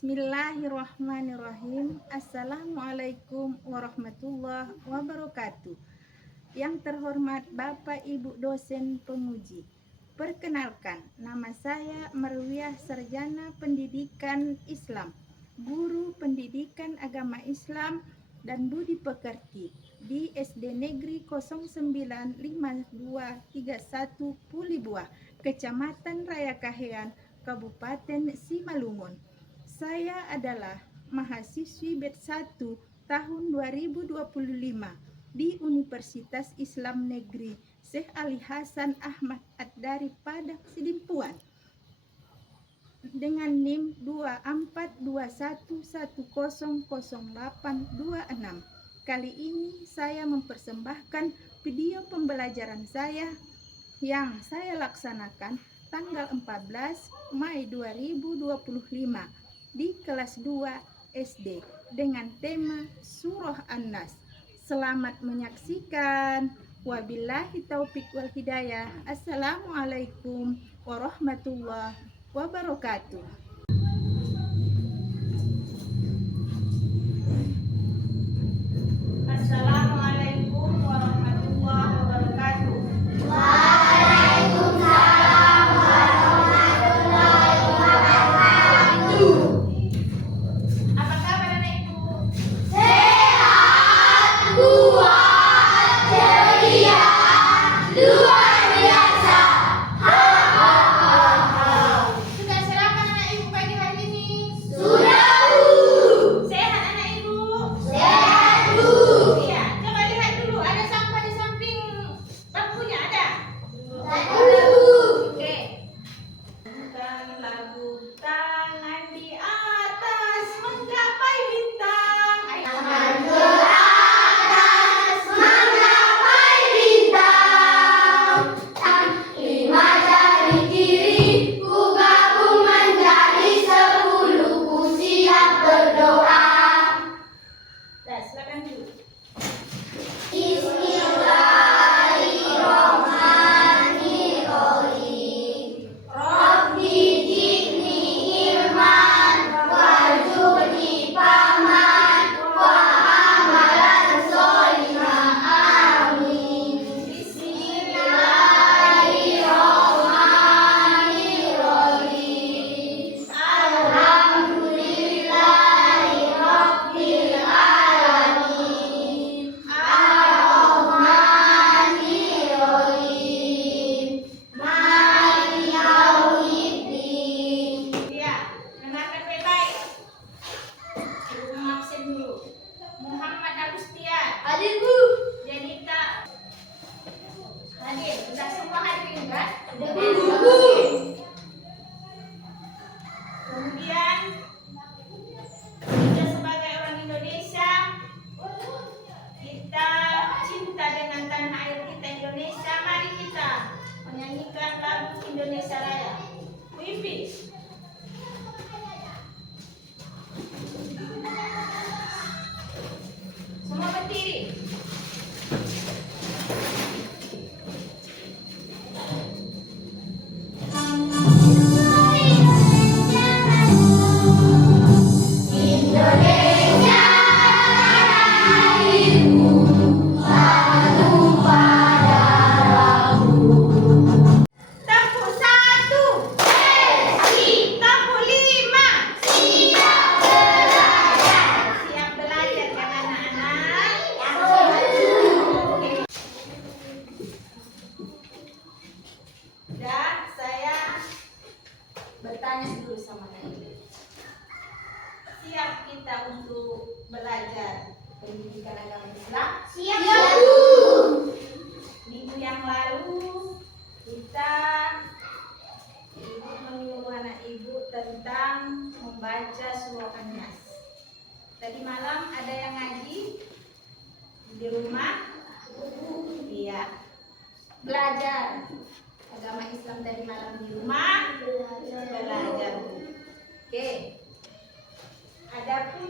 Bismillahirrahmanirrahim. Assalamualaikum warahmatullahi wabarakatuh. Yang terhormat Bapak Ibu dosen penguji. Perkenalkan, nama saya Marwiyah Sarjana Pendidikan Islam, Guru Pendidikan Agama Islam dan Budi Pekerti di SD Negeri 095231 Pulibuah, Kecamatan Raya Kahean, Kabupaten Simalungun. Saya adalah mahasiswi batch 1 tahun 2025 di Universitas Islam Negeri Syekh Ali Hasan Ahmad Ad-Dari Padang Sidimpuan dengan NIM 2421100826. Kali ini saya mempersembahkan video pembelajaran saya yang saya laksanakan tanggal 14 Mei 2025 di kelas 2 SD dengan tema Surah An-Nas. Selamat menyaksikan. Wabillahi taufik wal hidayah. Assalamualaikum warahmatullahi wabarakatuh. Assalamualaikum warahmatullahi wabarakatuh. Kemudian kita sebagai orang Indonesia, kita cinta dengan tanah air kita Indonesia. Mari kita menyanyikan lagu Indonesia Raya. Wifi. Semua berdiri. Bertanya dulu sama Ibu. Siap kita untuk belajar pendidikan agama Islam? Siap. Minggu yang lalu kita Ibu menyuruh anak Ibu tentang membaca surah An-Nas. Tadi malam ada yang ngaji di rumah? Iya. Belajar agama Islam tadi malam di rumah belajar. Oke. Adapun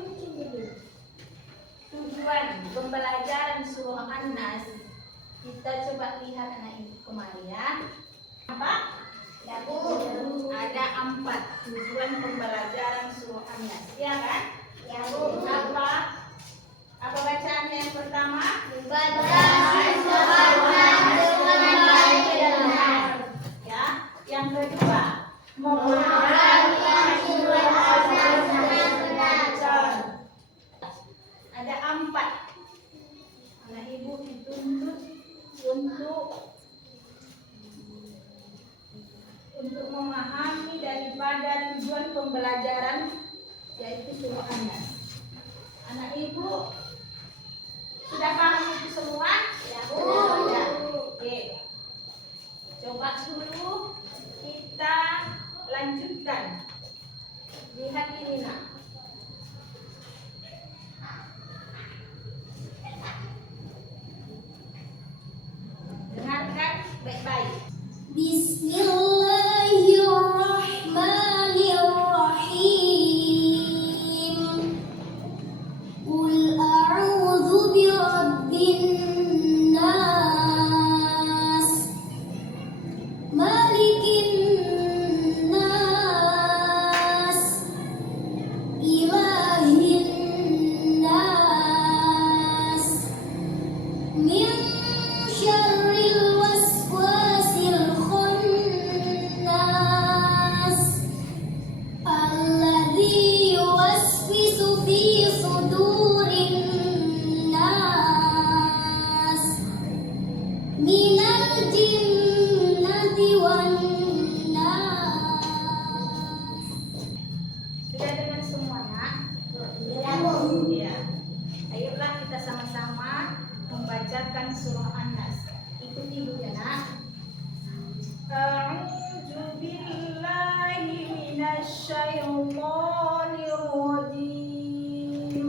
tujuan pembelajaran surah An-Nas, kita coba lihat anak ibu kemarin ya. Apa? Ada 4 tujuan pembelajaran surah An-Nas. Ya kan? Ya, Bu. Apa bacaannya yang pertama? Bacakan surat An-Nas dengan baik dan benar. Ya. Yang kedua, Memahami surat An-Nas dengan benar. ada 4. Anak ibu dituntut untuk memahami daripada tujuan pembelajaran, yaitu surah An-Nas. Anak ibu sudah paham itu semua? Ya, Bu. Ya. Oke. Coba dulu kita lanjutkan. Lihat ini nak. Dengarkan baik-baik. Bismillahirrahmanirrahim. Qul a'udzu birabbin nas, malikin nas, ilahin nas, min syarril waswasil khannas, alladzi yuwaswisu fi sudurin nas, minal jinnati wan nas. Sudah dengar semua nak? Ya, Bu. Ya. Ayolah kita sama-sama membacakan surah An-Nas. Ikuti dulu ya nak. A'udzu billahi minasy syaithanir rajim.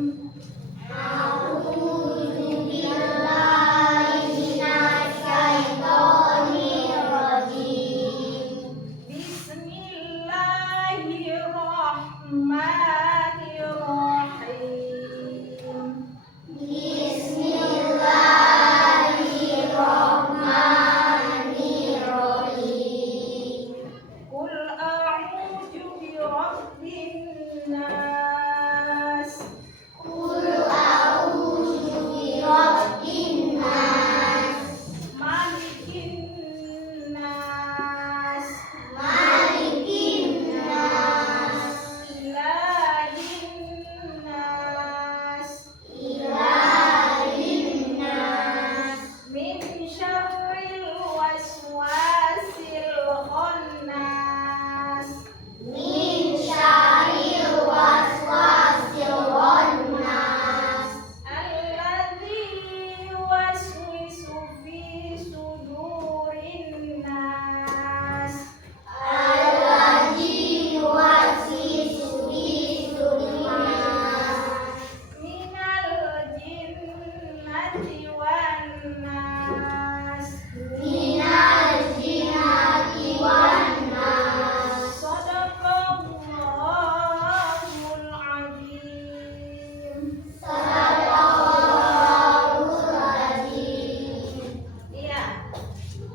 A'udzu billahi minasy syaithanir rajim. Bismillahirrahmanirrahim. Bismillahirrahmanirrahim. Qul a'udzu birabbin nas. Qul a'udzu birabbin nas, Malikin nas. malikin nas, Ilahin nas. ilahin nas, Min syarril waswasil khannas. min syarril waswasil khannas, Alladzi yuwaswisu fi sudurin nas. alladzi yuwaswisu fi sudurin nas, Minal jinnati wan nas. minal jinnati wan nas. Shadaqallahul azim. Sadaqallahul azim. Iya,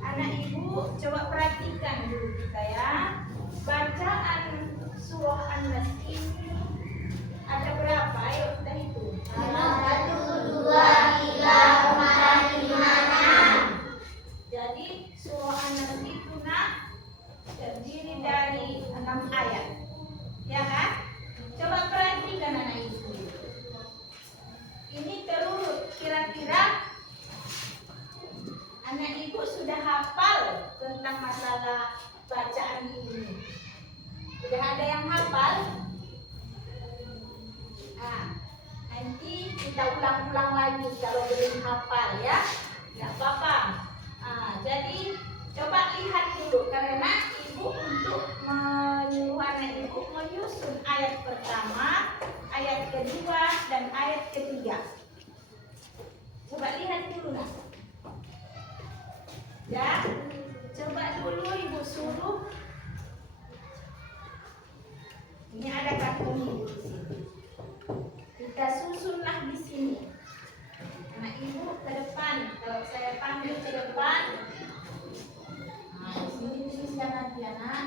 anak ibu coba perhatikan dulu kita ya. Bacaan surah An-Nas ini ada berapa? Ayo kita hitung. 1, 2, 3, 4, 5, 6. Jadi surah An-Nas itu nak terdiri dari 6 ayat, ya kan? Coba perhatikan anak ibu. Ini terurut, kira-kira anak ibu sudah hafal tentang masalah bacaan ini? Sudah ada yang hafal? Nah, nanti kita ulang-ulang lagi kalau belum hafal ya. Tidak apa-apa. Jadi coba lihat dulu karena ibu untuk menyuruh anak ibu menyusun ayat pertama, ayat kedua, dan ayat ketiga. Coba lihat dulu nak. Ya, coba dulu ibu suruh. Ini ada kartu ibu di sini. Kita susunlah di sini. Anak ibu ke depan. Kalau saya panggil ke depan, nah di sini tuliskan nanti anak.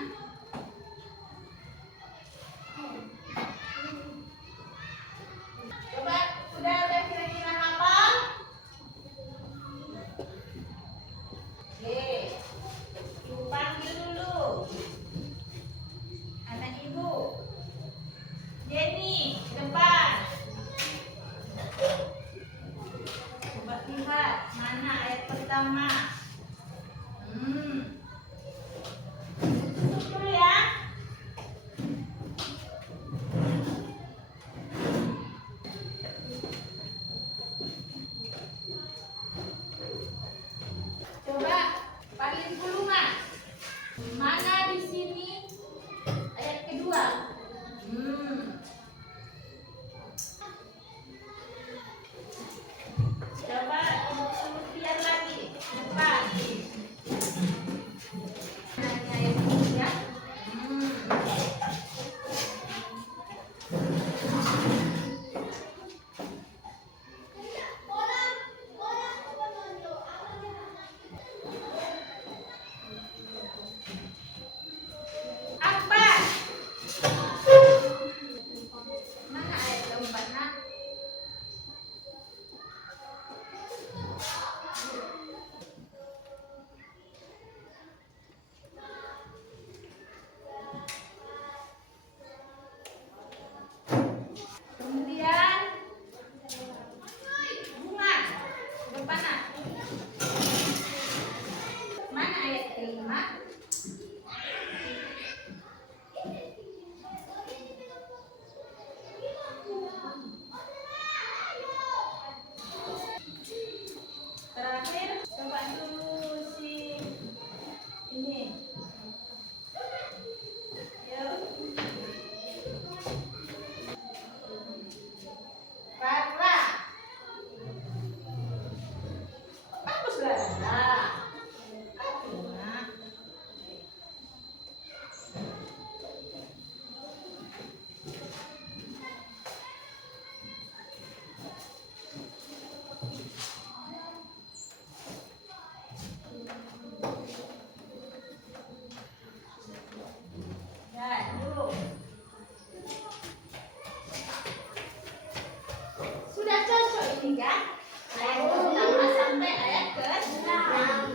ini kan? Ayat pertama sampai ayat ke-6.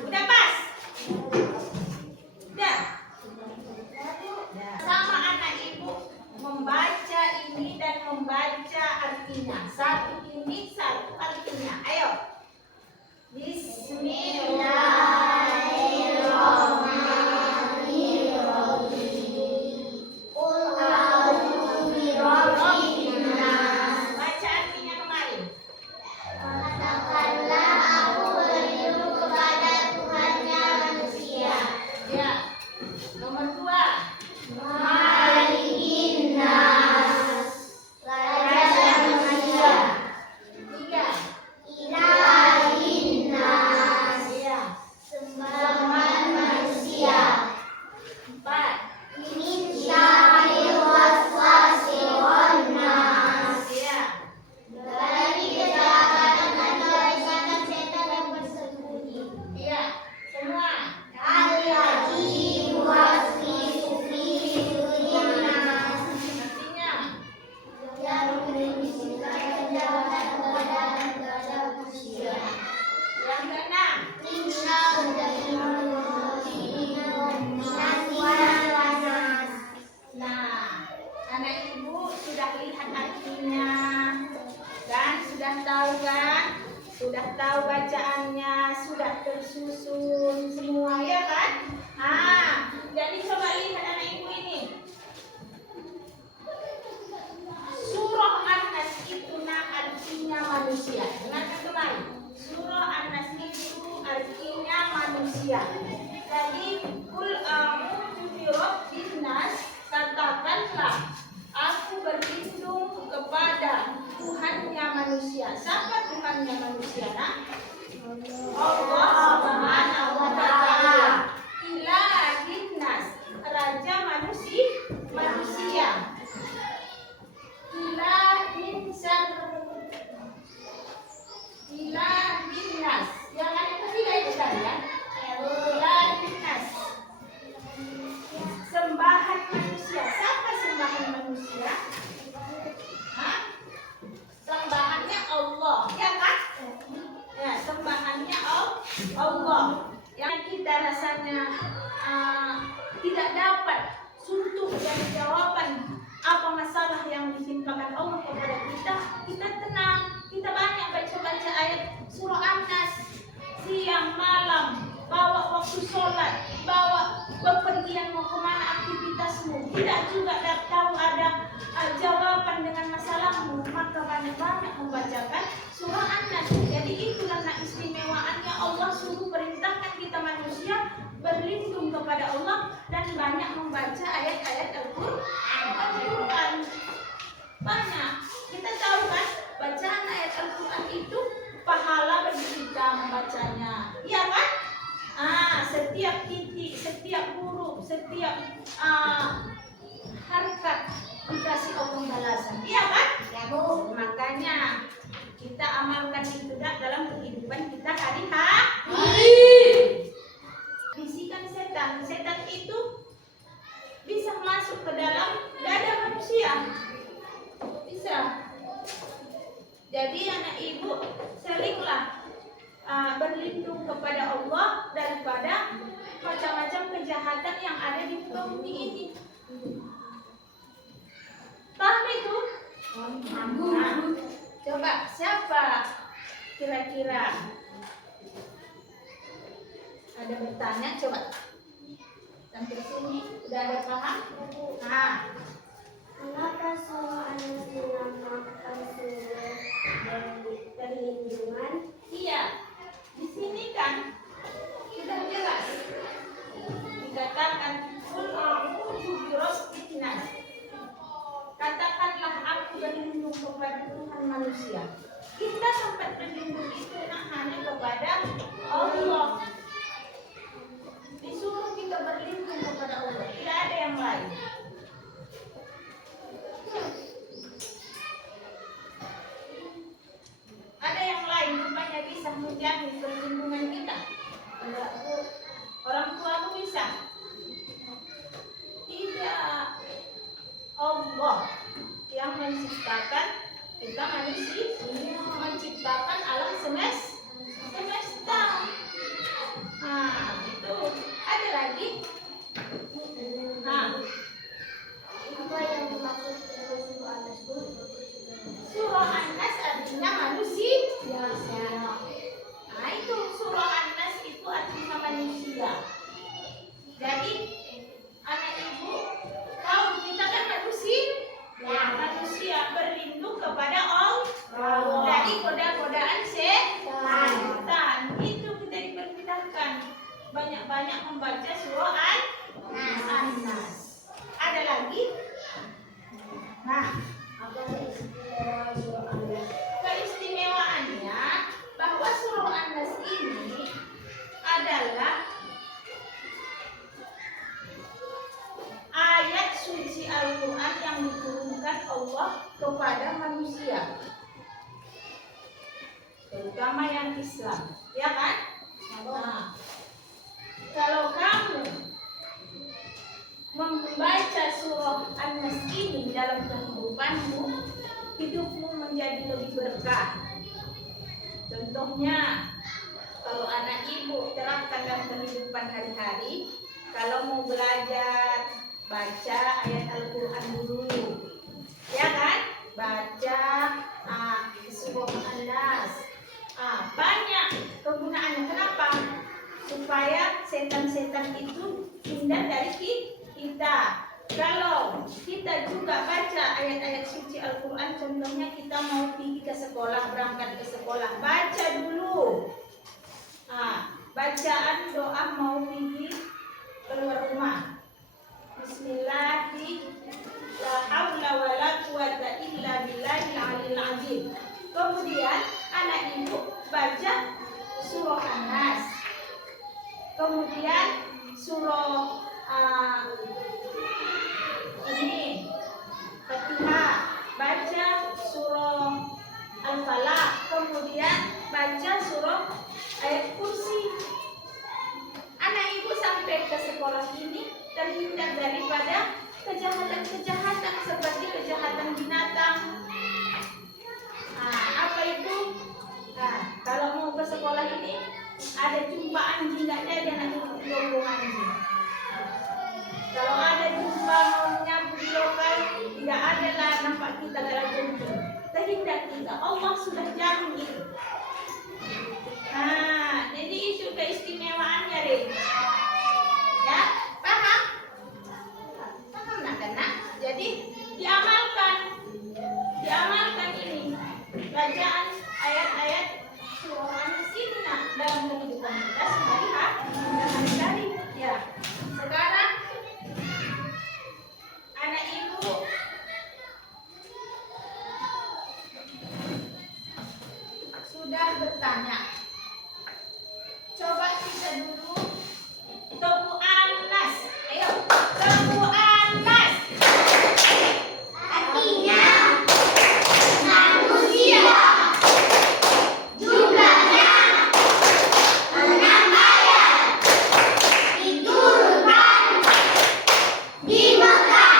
Udah pas? Udah? Sama anak ibu membaca ini dan membaca artinya. Satu ini, satu artinya. Ayo. Bismillahirrahmanirrahim. Qul a'udzu birabbin nas. Baca artinya kemarin. Katakanlah aku berlindung kepada Tuhannya manusia. Ya. Nomor 2. Malikin nas, raja manusia. 3. Ilahin nas, Ya. sembahan manusia. 4. Min syarril waswasil khannas, Ya. dari kejahatan bisikan setan yang bersembunyi. Iya, semua. Allazi yuwaswisu fi sudurin nas, Artinya, yang membisikkan kejahatan kepada manusia. yang keenam. Inna wanas. Nah, anak ibu sudah lihat artinya dan sudah tahu kan? Sudah tahu bacaannya, sudah tersusun semua ya kan? Jadi coba lihat anak ibu ini. Surah An-Nas itu artinya manusia. Dengarkan kembali. Surah An-Nas itu artinya manusia. Jadi kul a'udzu birabbin nas, katakanlah aku berlindung kepada Tuhannya manusia. Siapa Tuhannya manusia? Nak? Allah Subhanahu wa taala. Ilahin nas, raja manusia. Ilahin nas. Yang ada ketiga itu tadi ya. Ilahin nas. Sembahan manusia. Siapa sembahan manusia? Hah? Sembahannya Allah, ya kan? Ya, sembahannya Allah. Yang kita rasanya tidak dapat suntuk dari jawaban apa masalah yang ditimpakan Allah kepada kita, kita tenang, kita banyak baca ayat surah An-Nas siang malam, bawa waktu sholat, bawa bepergian mau kemana aktivitasmu, tidak juga tahu ada jawaban dengan masalahmu, maka banyak membacakan surah An-Nas. Jadi itulah istimewaannya Allah suruh perintahkan kita manusia berlindung kepada Allah dan banyak membaca ayat-ayat Al-Quran. Banyak. Kita tahu kan bacaan ayat Al-Quran itu pahala bagi kita membacanya. Iya kan? Setiap titik, setiap huruf, setiap harkat dikasih Allah balasan. Iya kan? Ya Bu. Makanya kita amalkan itu dalam kehidupan kita hari-hari. Bisikan setan itu bisa masuk ke dalam dada manusia. Bisa. Jadi anak ibu seringlah berlindung kepada Allah daripada macam-macam kejahatan yang ada di bumi ini. Paham itu? Coba siapa kira-kira ada bertanya, coba sampai sini udah ada paham? Mengapa surah An-Nas dinamakan surah perlindungan? Iya, di sini kan sudah jelas dikatakan qul a'udzu birabbin nas. Katakanlah aku berlindung kepada Tuhan manusia. Kita sempat berlindung itu hanya kepada Allah. Disuruh kita berlindung kepada Allah, tidak ada yang lain. Ada yang lain rupanya bisa menjamin perlindungan kita. Orang tuamu bisa? Tidak. Allah yang menciptakan kita manusia, menciptakan menciptakan alam semesta. Nah, itu. Ada lagi? Nah, Apa yang dimaksud dengan surah An-Nas, Bu? surah An-Nas artinya manusia. Ya. Nah, itu surah An-Nas itu artinya manusia. Jadi, anak ibu tahu kita kan manusia. Ya. Manusia berlindung kepada Allah Allah. dari godaan Setan. setan. Itu kita diperintahkan banyak-banyak membaca surah An-Nas. Ada lagi? Nah, Apa istimewa surah An-Nas? keistimewaannya bahwa surah An-Nas ini adalah ayat suci Al-Quran yang diturunkan Allah kepada manusia, terutama yang Islam, ya kan? Nah, kalau kamu membaca surah An-Nas ini dalam kehidupanmu, hidupmu menjadi lebih berkah. Contohnya, kalau anak ibu terapkan dalam kehidupan hari-hari, kalau mau belajar, baca ayat Al-Quran dulu, ya kan? Baca surah An-Nas. Banyak kegunaannya. Kenapa? Supaya setan-setan itu hindar dari kita. Kalau kita juga baca ayat-ayat suci Al-Quran, contohnya kita mau pergi ke sekolah, berangkat ke sekolah, baca dulu. Bacaan doa mau pergi keluar rumah. Bismillahirrahmanirrahim. La haula wala quwata illa billahil aliyil azim. Kemudian anak ibu baca surah An-Nas. Kemudian surah ini Fatihah, baca surah Al-Falaq, kemudian baca surah ayat kursi. Anak ibu sampai ke sekolah ini terhindar daripada kejahatan-kejahatan seperti kejahatan binatang. Apa itu? Kalau mau ke sekolah ini ada jumpa anjing, nggak jadi anak ibu gonggong anjing. Kalau ada jumpa mau nyapu di lokal, tidak ada lah nampak kita dalam jengking. Terhindar kita. Allah sudah jamin itu. Jadi itu keistimewaannya, Rin. Ya, paham? Paham nak? Jadi diamalkan ini bacaan ayat-ayat surah An-Nas ini dalam kehidupan kita sehari-hari. Ya, sekarang anak ibu sudah bertanya. Coba kita dulu Tobu An-Nas. Ayo, Tobu An-Nas. Artinya manusia. Jumlahnya 6 ayat. Diturunkan di Mekah.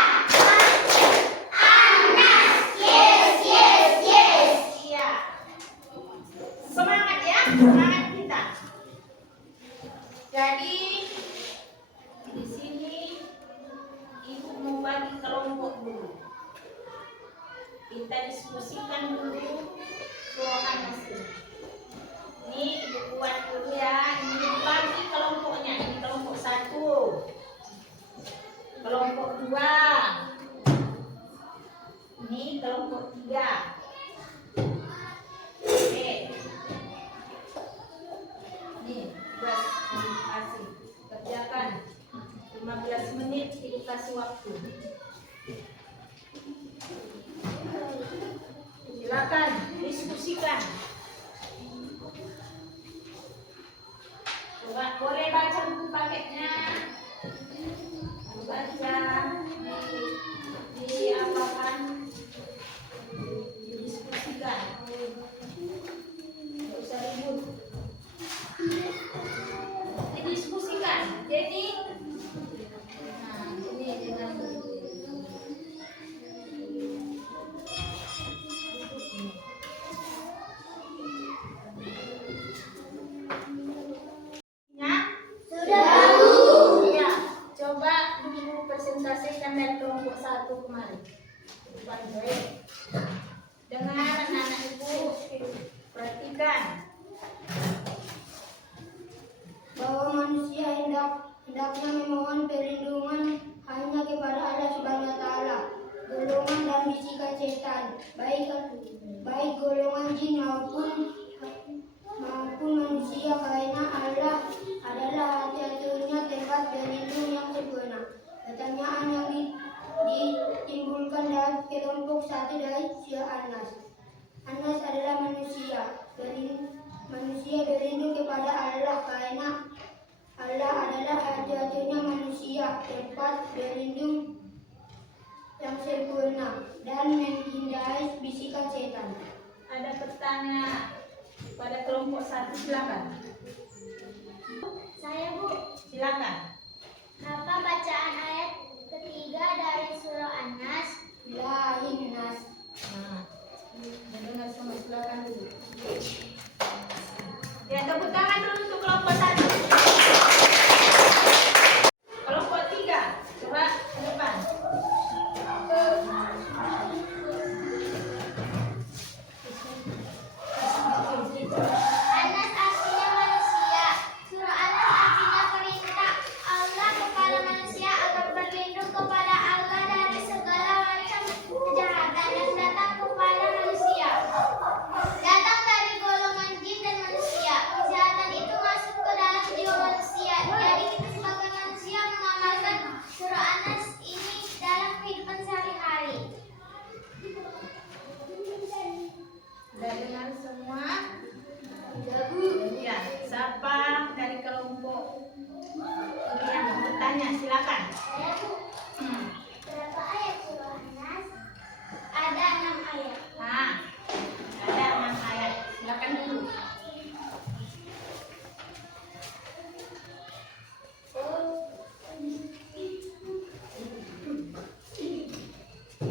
An-Nas. Yes. Iya. Semangat ya, semangat kita. Jadi di sini ibu mau bagi kelompok dulu. Kita diskusikan dulu surah An-Nas ini. Ini ibu buat dulu ya. Ini bagi kelompoknya. Ini kelompok 1, kelompok 2, ini kelompok 3. Oke. Ini tugas kasih. Kerjakan 15 menit, kita kasih waktu. Silakan diskusikan. Coba boleh baca buku paketnya. Baca di apa kan? Didiskusikan. Nggak usah ribut. Didiskusikan. Jadi, ini dengan baik golongan jin maupun manusia, karena Allah adalah hati-hatinya tempat berlindung yang sempurna. Pertanyaan yang ditimbulkan dari kelompok satu dari surah An-Nas. An-Nas adalah manusia berlindung kepada Allah, karena Allah adalah hati-hatinya manusia tempat berlindung yang sempurna dan menghindari bisikan setan. Ada pertanyaan pada kelompok satu, silakan. Saya, Bu. Silakan. Apa bacaan ayat ketiga dari surah An-Nas? Nas. Nah, mendengar semua, silakan dulu. Ya, tepuk tangan dulu untuk kelompok satu. Kelompok tiga, coba ke depan. An-Nas artinya manusia. Surah An-Nas artinya perintah Allah kepada manusia agar berlindung kepada Allah dari segala macam kejahatan yang datang kepada manusia. Datang dari golongan jin dan manusia. Kejahatan itu masuk ke dalam jiwa manusia. Jadi kita sebagai manusia mengamalkan surah An-Nas ini dalam kehidupan sehari-hari. Sudah dengar semua? Ya, Bu. Ya, siapa dari kelompok ini yang mau bertanya, silakan. Saya, Bu. Berapa ayat surah An-Nas? Ada 6 ayat. Nah, ada 6 ayat. Silakan dulu.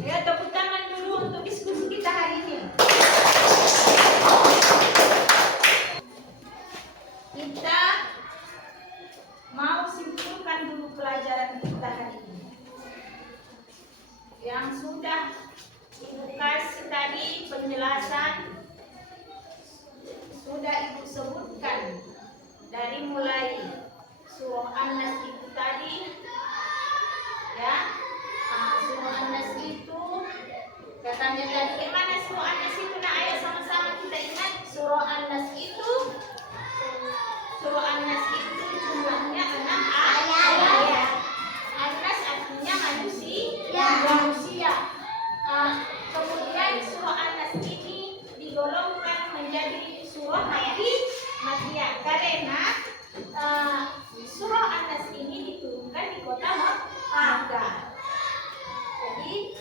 Ya, tepuk tangan dulu untuk diskusi kita hari ini. Kita mau simpulkan dulu pelajaran kita hari ini. Yang sudah Ibu kasih tadi penjelasan, sudah Ibu sebutkan dari mulai surah An-Nas itu tadi, ya. Surah An-Nas itu katanya tadi, mana surah An-Nas itu? Nah, ayo sama-sama kita ingat. Surah An-Nas itu jumlahnya 6 ayat. An-Nas artinya manusia. Kemudian surah An-Nas ini digolongkan menjadi surah Makkiyah karena surah An-Nas ini diturunkan di kota Makkah. Jadi,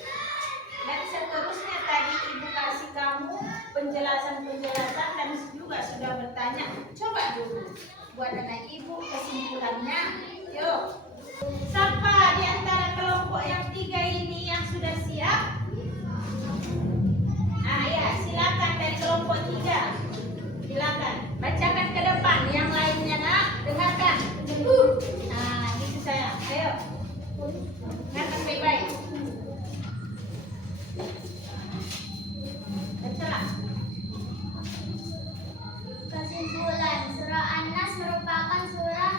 dan seterusnya tadi Ibu kasih kamu penjelasan dan juga sudah bertanya. Coba dulu buat anak Ibu kesimpulannya. Yuk, siapa di antara kelompok yang tiga ini yang sudah siap? Nah, ya, silakan dari kelompok tiga. Silakan bacakan ke depan, yang lainnya nak dengarkan. Nah, gitu saya. Ayo, dengarkan baik-baik. Bacalah. Kesimpulan, surah An-Nas merupakan surah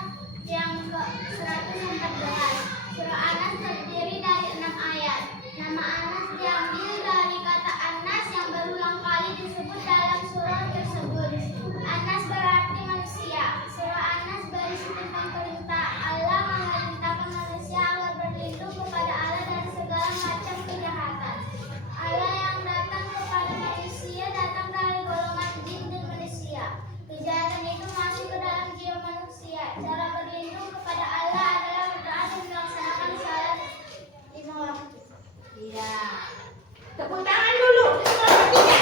yang ke-114. Surah An-Nas terdiri dari 6 ayat. Nama An-Nas diambil dari kata An-Nas yang berulang kali disebut dalam surah tersebut. An-Nas berarti manusia. Surah An-Nas berisi tentang perintah Allah memerintahkan manusia agar berlindung kepada Allah dari segala macam kejahatan. Allah yang datang kepada manusia datang dari golongan jin dan manusia. Kejahatan itu masuk ke dalam jiwa manusia. Cara berlindung kepada Allah adalah berdoa dan melaksanakan salat 5 waktu. Iya. Tepuk tangan dulu. Kelompok tiga.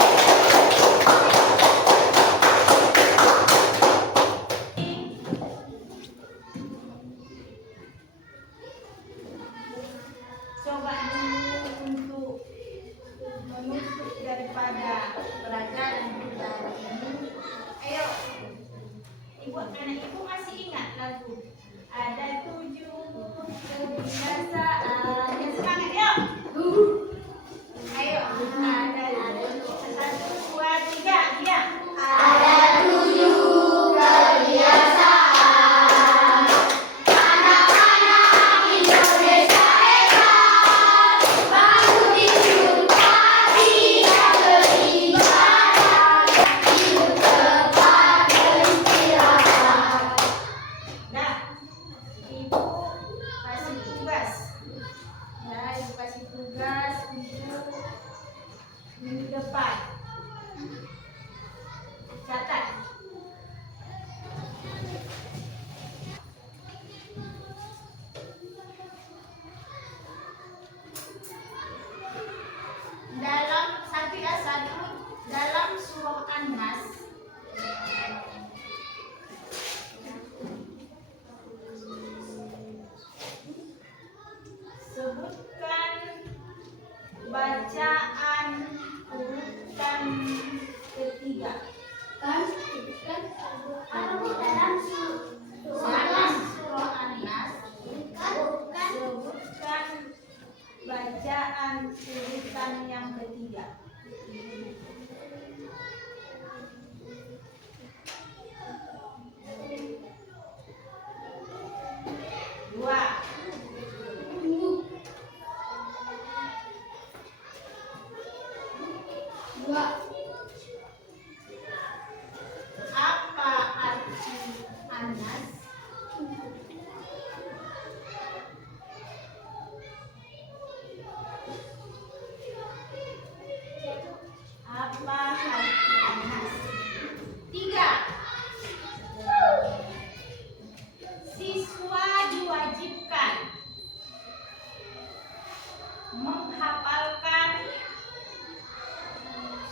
Coba dulu untuk menutup daripada pelajaran kita hari ini. Ayo, anak ibu masih ingat lagu? Ada 7 kebiasaan. Yang semangat, yuk. Ayo, ada 1, 2, 3, ya. Ada 7 kebiasaan anak-anak Indonesia hebat, bangun tidur pagi. depan. Catat. Dalam dalam surah An-Nas sebutkan bacaan urutan ketiga. Dalam Surah An-Nas sebutkan bacaan urutan yang ketiga. Dua. Apa arti An-Nas? Apa arti An-Nas? Tiga. Siswa diwajibkan menghafalkan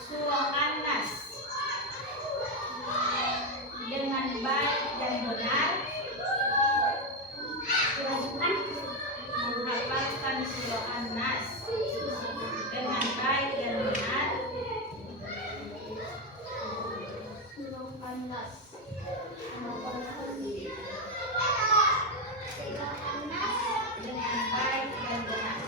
surah An-Nas dengan baik dan benar. Menghafalkan surah An-Nas dengan baik dan benar. Dengan baik dan benar.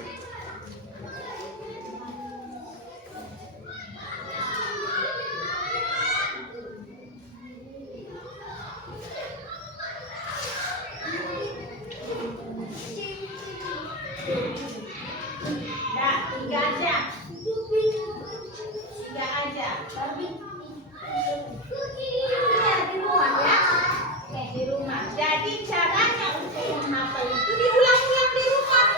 Dah, tiga aja. Tiga aja. Di rumah ya. Di rumah. Jadi caranya untuk menghafal itu diulang-ulang di rumah.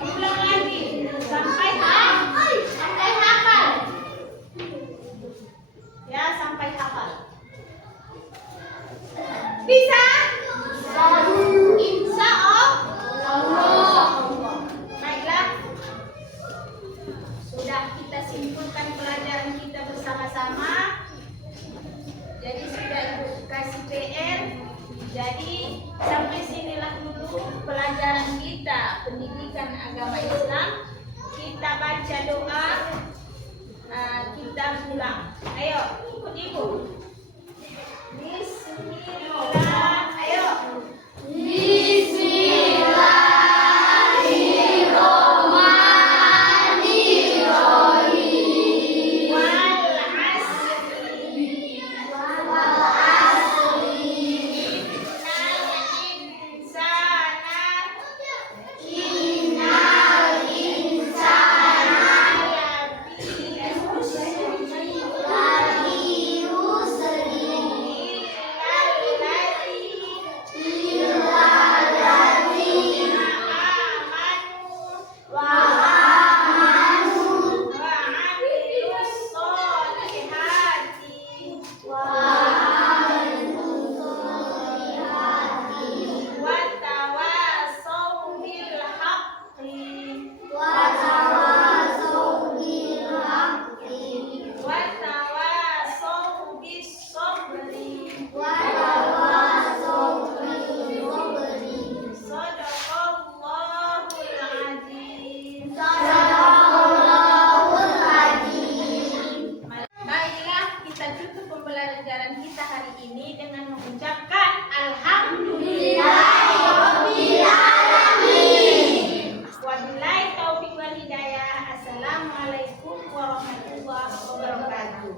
Ulang lagi sampai hafal. Ya, sampai hafal. Bisa? Insya Allah. Baiklah. Sudah kita simpulkan pelajaran kita bersama-sama. Jadi sudah Ibu kasih PR. Jadi sampai sinilah dulu pelajaran kita pendidikan agama Islam. Kita baca doa, kita pulang. Ayo ikut Ibu. Bismillah. Ayo. Assalamualaikum warahmatullahi wabarakatuh.